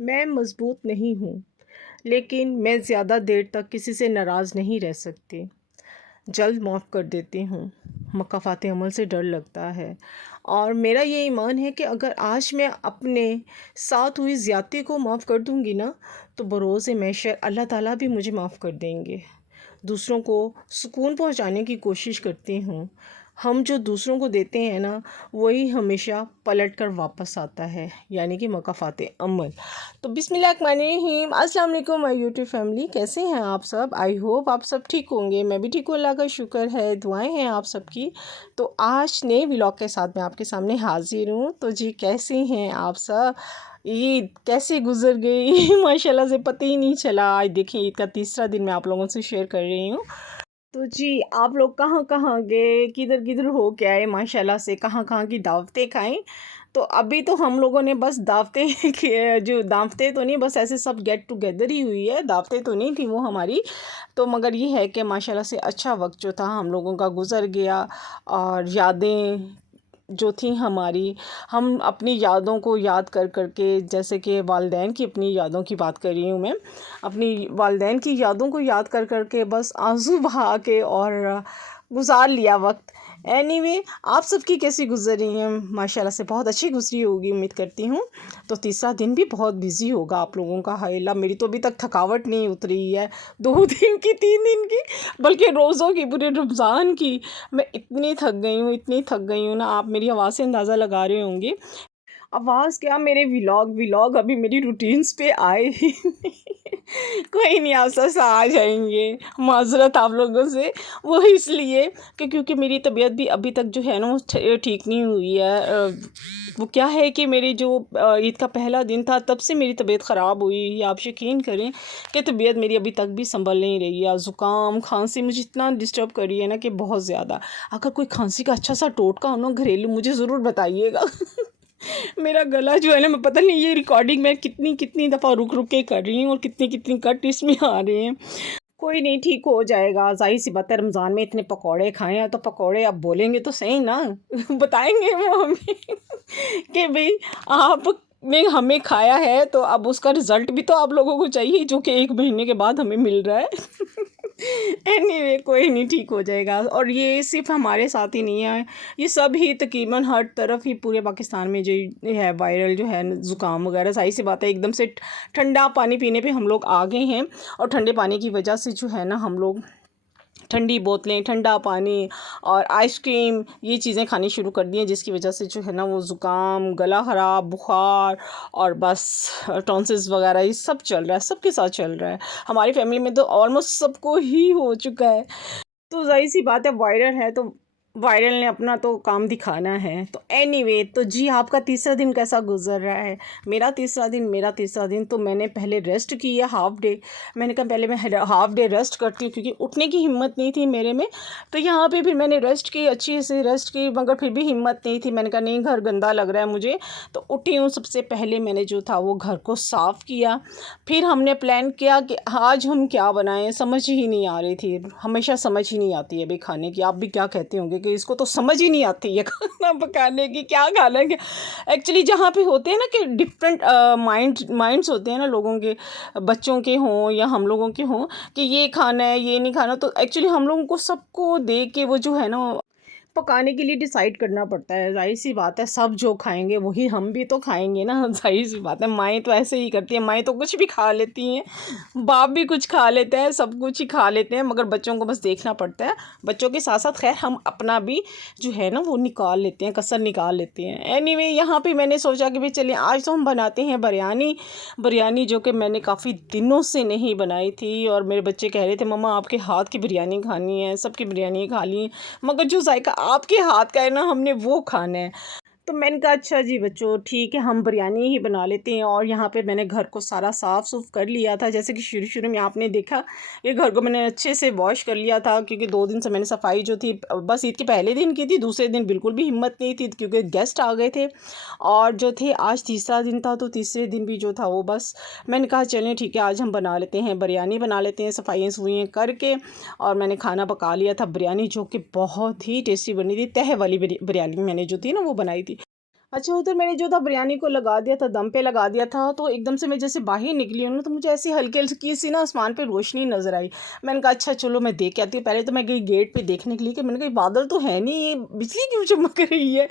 मैं मज़बूत नहीं हूँ, लेकिन मैं ज़्यादा देर तक किसी से नाराज़ नहीं रह सकती। जल्द माफ़ कर देती हूँ। मकाफ़ात अमल से डर लगता है और मेरा ये ईमान है कि अगर आज मैं अपने साथ हुई ज़्यादती को माफ़ कर दूँगी ना, तो बरोज़ महशर अल्लाह ताला भी मुझे माफ़ कर देंगे। दूसरों को सुकून पहुँचाने की कोशिश करती हूँ। हम जो दूसरों को देते हैं ना, वही हमेशा पलट कर वापस आता है, यानी कि मकाफ़ात अमल। तो बिस्मिल्लाहिर्रहमानिर्रहीम, अस्सलाम वालेकुम माय यूट्यूब फैमिली, कैसे हैं आप सब? आई होप आप सब ठीक होंगे। मैं भी ठीक हूँ, अल्लाह का शुक्र है, दुआएं हैं आप सबकी। तो आज नए व्लॉग के साथ मैं आपके सामने हाजिर हूँ। तो जी, कैसे हैं आप सब? ईद कैसे गुजर गई माशाल्लाह से पता ही नहीं चला। आज देखिए, ईद का तीसरा दिन मैं आप लोगों से शेयर कर रही हूँ। तो जी, आप लोग कहाँ-कहाँ गए, किधर-किधर हो के आए माशाल्लाह से, कहाँ-कहाँ की दावतें खाई? तो अभी तो हम लोगों ने बस दावतें जो दावतें तो नहीं, बस ऐसे सब गेट टुगेदर ही हुई है, दावतें तो नहीं थी वो हमारी। तो मगर ये है कि माशाल्लाह से अच्छा वक़्त जो था हम लोगों का गुज़र गया और यादें जो थी हमारी, हम अपनी यादों को याद कर के, जैसे कि वालदैन की अपनी यादों की बात कर रही हूँ मैं, अपनी वालदैन की यादों को याद कर के बस आंसू बहा के और गुज़ार लिया वक्त। एनीवे, आप सबकी कैसी गुजर रही है? माशाल्लाह से बहुत अच्छी गुजरी होगी, उम्मीद करती हूँ। तो तीसरा दिन भी बहुत बिजी होगा आप लोगों का। हाय अल्लाह, मेरी तो अभी तक थकावट नहीं उतरी है, 2 दिन की, 3 दिन की, बल्कि रोज़ों की, पूरे रमज़ान की। मैं इतनी थक गई हूँ, इतनी थक गई हूँ ना, आप मेरी आवाज़ से अंदाज़ा लगा रहे होंगे। आवाज़ क्या, मेरे व्लॉग अभी मेरी रूटीन्स पे आए ही नहीं। कोई नहीं, आस्ता-आस्ता आ जाएँगे। माज़रत आप लोगों से, वो इसलिए कि क्योंकि मेरी तबीयत भी अभी तक जो है ना, वो ठीक नहीं हुई है। वो क्या है कि मेरी जो ईद का पहला दिन था, तब से मेरी तबीयत ख़राब हुई है। आप यकीन करें कि तबीयत मेरी अभी तक भी सँभल नहीं रही है। ज़ुकाम, खाँसी मुझे इतना डिस्टर्ब कर रही है ना कि बहुत ज़्यादा। अगर कोई खाँसी का अच्छा सा टोटका हो ना घरेलू, मुझे ज़रूर बताइएगा। मेरा गला जो है ना, मैं पता नहीं ये रिकॉर्डिंग मैं कितनी कितनी दफ़ा रुक रुक के कर रही हूँ और कितनी कितनी कट इसमें आ रहे हैं। कोई नहीं, ठीक हो जाएगा। ज़ाहिर सी बात है, रमज़ान में इतने पकौड़े खाए हैं, तो पकौड़े अब बोलेंगे तो सही ना। बताएंगे वो हमें कि भाई आपने हमें खाया है, तो अब उसका रिज़ल्ट भी तो आप लोगों को चाहिए, जो कि 1 महीने के बाद हमें मिल रहा है। एनीवे, कोई नहीं, ठीक हो जाएगा। और ये सिर्फ हमारे साथ ही नहीं है, ये सब ही तकरीबन हर तरफ ही पूरे पाकिस्तान में जो है वायरल जो है ज़ुकाम वगैरह, सही सी बात है। एकदम से ठंडा पानी पीने पे हम लोग आ गए हैं और ठंडे पानी की वजह से जो है ना, हम लोग ठंडी बोतलें, ठंडा पानी और आइसक्रीम, ये चीज़ें खानी शुरू कर दी हैं, जिसकी वजह से जो है ना, वो ज़ुकाम, गला ख़राब, बुखार और बस टॉन्सिल्स वगैरह ये सब चल रहा है, सबके साथ चल रहा है। हमारी फैमिली में तो ऑलमोस्ट सबको ही हो चुका है। तो ज़ाहिर-सी बात है, वायरल है तो वायरल ने अपना तो काम दिखाना है। तो एनीवे, तो जी, आपका तीसरा दिन कैसा गुज़र रहा है? मेरा तीसरा दिन तो मैंने पहले रेस्ट की है, हाफ़ डे। मैंने कहा पहले मैं हाफ़ डे रेस्ट करती हूँ, क्योंकि उठने की हिम्मत नहीं थी मेरे में। तो यहाँ पे फिर मैंने रेस्ट की, अच्छी से रेस्ट की, मगर फिर भी हिम्मत नहीं थी। मैंने कहा नहीं, घर गंदा लग रहा है मुझे। तो उठी हूँ, सबसे पहले मैंने जो था वो घर को साफ़ किया। फिर हमने प्लान किया कि आज हम क्या बनाएँ, समझ ही नहीं आ रही थी। हमेशा समझ ही नहीं आती है भाई खाने की। आप भी क्या कहते होंगे कि इसको तो समझ ही नहीं आती है खाना पकाने की, क्या खाना है क्या। एक्चुअली जहाँ पे होते हैं ना कि डिफरेंट माइंड्स होते हैं ना लोगों के, बच्चों के हों या हम लोगों के हों, कि ये खाना है, ये नहीं खाना। तो एक्चुअली हम लोगों को सबको देख के वो जो है ना, पकाने के लिए डिसाइड करना पड़ता है। ज़ाहिर-सी बात है, सब जो खाएँगे वही हम भी तो खाएँगे ना। ज़ाहिर-सी बात है, माएँ तो ऐसे ही करती हैं, माएँ तो कुछ भी खा लेती हैं, बाप भी कुछ खा लेते हैं, सब कुछ ही खा लेते हैं, मगर बच्चों को बस देखना पड़ता है। बच्चों के साथ-साथ ख़ैर हम अपना भी जो है ना, वो निकाल लेते हैं, कसर निकाल लेते हैं। एनीवे, यहाँ पे मैंने सोचा कि भई चलिए आज तो हम बनाते हैं बिरयानी। बिरयानी जो कि मैंने काफ़ी दिनों से नहीं बनाई थी और मेरे बच्चे कह रहे थे मम्मा आपके हाथ की बिरयानी खानी है, सबकी बिरयानी खा ली, मगर जो जायका आपके हाथ का है ना, हमने वो खाना है। तो मैंने कहा अच्छा जी बच्चों, ठीक है, हम बिरयानी ही बना लेते हैं। और यहाँ पे मैंने घर को सारा साफ़ सुफ़ कर लिया था, जैसे कि शुरू-शुरू में आपने देखा, ये घर को मैंने अच्छे से वॉश कर लिया था, क्योंकि 2 दिन से मैंने सफाई जो थी बस ईद के पहले दिन की थी, दूसरे दिन बिल्कुल भी हिम्मत नहीं थी, क्योंकि गेस्ट आ गए थे। और जो थे, आज तीसरा दिन था, तो तीसरे दिन भी जो था वो बस मैंने कहा चलें ठीक है, आज हम बना लेते हैं, बिरयानी बना लेते हैं, सफाइयाँ-सफूइयाँ करके। और मैंने खाना पका लिया था, बिरयानी जो कि बहुत ही टेस्टी बनी थी, तह वाली बिरयानी मैंने जो थी ना वो बनाई थी। अच्छा, उधर मैंने जो था बिरयानी को लगा दिया था, दम पे लगा दिया था, तो एकदम से मैं जैसे बाहर निकली हूँ ना, तो मुझे ऐसी हल्की-हल्की सी ना आसमान पे रोशनी नज़र आई। मैंने कहा अच्छा चलो मैं देख के आती हूँ। पहले तो मैं गई गेट पे देखने के लिए कि मैंने कहा बादल तो है नहीं, ये बिजली क्यों चमक रही है?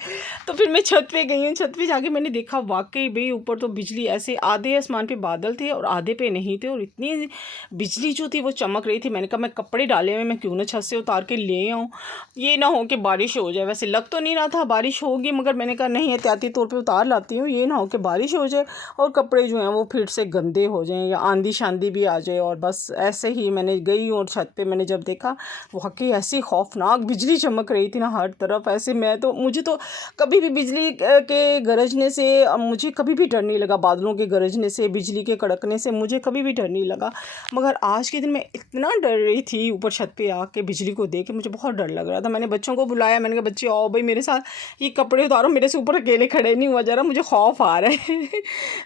तो फिर मैं छत पे गई हूँ, छत पे जाके मैंने देखा वाक़ई भई ऊपर तो बिजली ऐसे आधे आसमान पे बादल थे और आधे पे नहीं थे, और इतनी बिजली जो थी वो चमक रही थी। मैंने कहा मैं कपड़े डाले हुए, मैं क्यों ना छत से उतार के ले आऊँ, ये ना हो कि बारिश हो जाए। वैसे लग तो नहीं रहा था बारिश होगी, मगर मैंने कहा नहीं एहतियाती तौर पे उतार लाती हूँ, ये ना हो कि बारिश हो जाए और कपड़े जो हैं वो फिर से गंदे हो जाएं या आंधी शांधी भी आ जाए। और बस ऐसे ही मैंने गई और छत पे मैंने जब देखा, वाकई ऐसी खौफनाक बिजली चमक रही थी ना हर तरफ। ऐसे मैं तो मुझे तो कभी भी बिजली के गरजने से मुझे कभी भी डर नहीं लगा, बादलों के गरजने से, बिजली के कड़कने से मुझे कभी भी डर नहीं लगा। मगर आज के दिन मैं इतना डर रही थी ऊपर छत पे आके बिजली को देख के, मुझे बहुत डर लग रहा था। मैंने बच्चों को बुलाया, मैंने कहा बच्चे आओ भाई मेरे साथ, ये कपड़े उतारो, मेरे से ऊपर अकेले खड़े नहीं हुआ जरा, मुझे खौफ आ रहा है।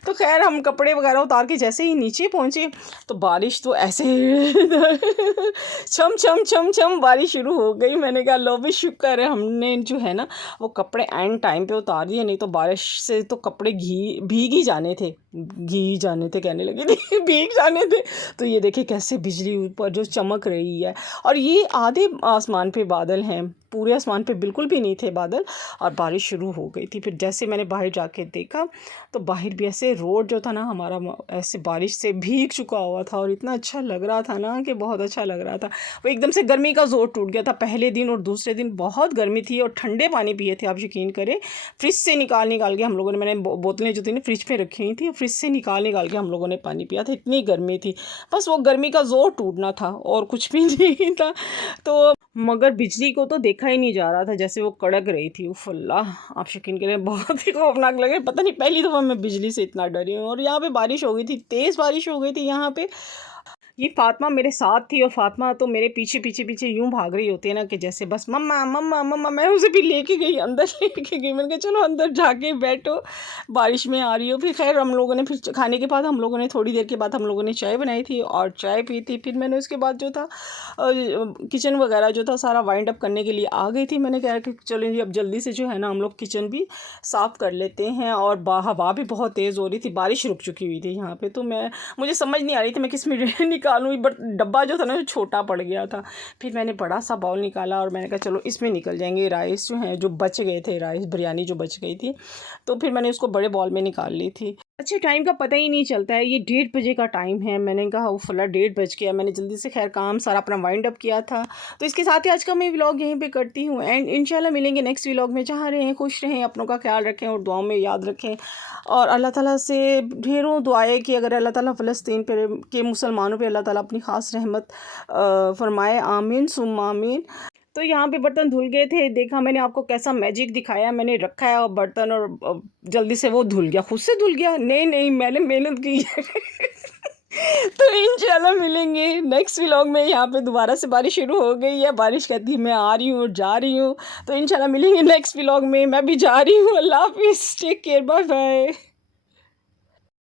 तो खैर हम कपड़े वगैरह उतार के जैसे ही नीचे पहुँचे तो बारिश तो ऐसे छम छम छम छम बारिश शुरू हो गई। मैंने कहा लो भी शुक्र है हमने जो है ना वो कपड़े एंड टाइम पे उतार दिए, नहीं तो बारिश से तो कपड़े भीग ही जाने थे, घी जाने थे कहने लगे थे भीग जाने थे। तो ये देखिए कैसे बिजली ऊपर जो चमक रही है, और ये आधे आसमान पे बादल हैं, पूरे आसमान पे बिल्कुल भी नहीं थे बादल, और बारिश शुरू हो गई थी। फिर जैसे मैंने बाहर जाके देखा तो बाहर भी ऐसे रोड जो था ना हमारा ऐसे बारिश से भीग चुका हुआ था, और इतना अच्छा लग रहा था ना कि बहुत अच्छा लग रहा था। वो एकदम से गर्मी का जोर टूट गया था। पहले दिन और दूसरे दिन बहुत गर्मी थी और ठंडे पानी पिए थे, आप यकीन करें। फ्रिज से निकाल के हम लोगों ने, मैंने बोतलें जो थी ना फ्रिज पे रखी हुई थी, फ्रिज से निकाल के हम लोगों ने पानी पिया था, इतनी गर्मी थी। बस वो गर्मी का जोर टूटना था और कुछ भी नहीं था। तो मगर बिजली को तो देखा ही नहीं जा रहा था, जैसे वो कड़क रही थी। उफ़ अल्लाह! आप यकीन करें बहुत ही खौफनाक लगे। पता नहीं पहली दफ़ा मैं बिजली से इतना डरी हूँ। और यहाँ पे बारिश हो गई थी, तेज़ बारिश हो गई थी यहाँ पे। ये फ़ातिमा मेरे साथ थी और फ़ातिमा तो मेरे पीछे यूँ भाग रही होती है ना कि जैसे बस मम्मा मम्मा मम्मा। मैं उसे भी लेके गई अंदर लेके गई। मैंने कहा चलो अंदर जाके बैठो, बारिश में आ रही हो। फिर खैर हम लोगों ने फिर खाने के बाद हम लोगों ने थोड़ी देर के बाद हम लोगों ने चाय बनाई थी और चाय पी थी। फिर मैंने उसके बाद जो था किचन वगैरह जो था सारा वाइंड अप करने के लिए आ गई थी। मैंने कहा कि चलो जी अब जल्दी से जो है ना हम लोग किचन भी साफ़ कर लेते हैं। और हवा भी बहुत तेज़ हो रही थी, बारिश रुक चुकी हुई थी यहाँ पे। तो मुझे समझ नहीं आ रही थी मैं किस में निकालूँ, बट डब्बा जो था ना छोटा पड़ गया था। फिर मैंने बड़ा सा बाउल निकाला और मैंने कहा चलो इसमें निकल जाएंगे राइस जो हैं, जो बच गए थे राइस, बिरयानी जो बच गई थी। तो फिर मैंने उसको बड़े बाउल में निकाल ली थी। अच्छे टाइम का पता ही नहीं चलता है। ये 1:30 का टाइम है। मैंने कहा वो फला 1:30 गया। मैंने जल्दी से खैर काम सारा अपना वाइंड अप किया था। तो इसके साथ ही आज का मैं व्लॉग यहीं पे करती हूँ, एंड इंशाल्लाह मिलेंगे नेक्स्ट व्लॉग में। जहाँ रहें खुश रहें, अपनों का ख्याल रखें और दुआओं में याद रखें। और अल्लाह ताला से ढेरों दुआएं कि अगर अल्लाह ताला फ़लस्तीन पे के मुसलमानों पे अल्लाह ताला अपनी ख़ास रहमत फरमाए, आमीन सुम्मा आमीन। तो यहाँ पे बर्तन धुल गए थे। देखा मैंने आपको कैसा मैजिक दिखाया, मैंने रखा है और बर्तन, और जल्दी से वो धुल गया, खुद से धुल गया। नहीं मैंने मेहनत की है। तो इंशाल्लाह मिलेंगे नेक्स्ट व्लॉग में। यहाँ पे दोबारा से बारिश शुरू हो गई है, बारिश कहती है मैं आ रही हूँ और जा रही हूँ। तो इंशाल्लाह मिलेंगे नेक्स्ट व्लॉग में। मैं भी जा रही हूँ। अल्लाह हाफिज़, टेक केयर, बाय बाय।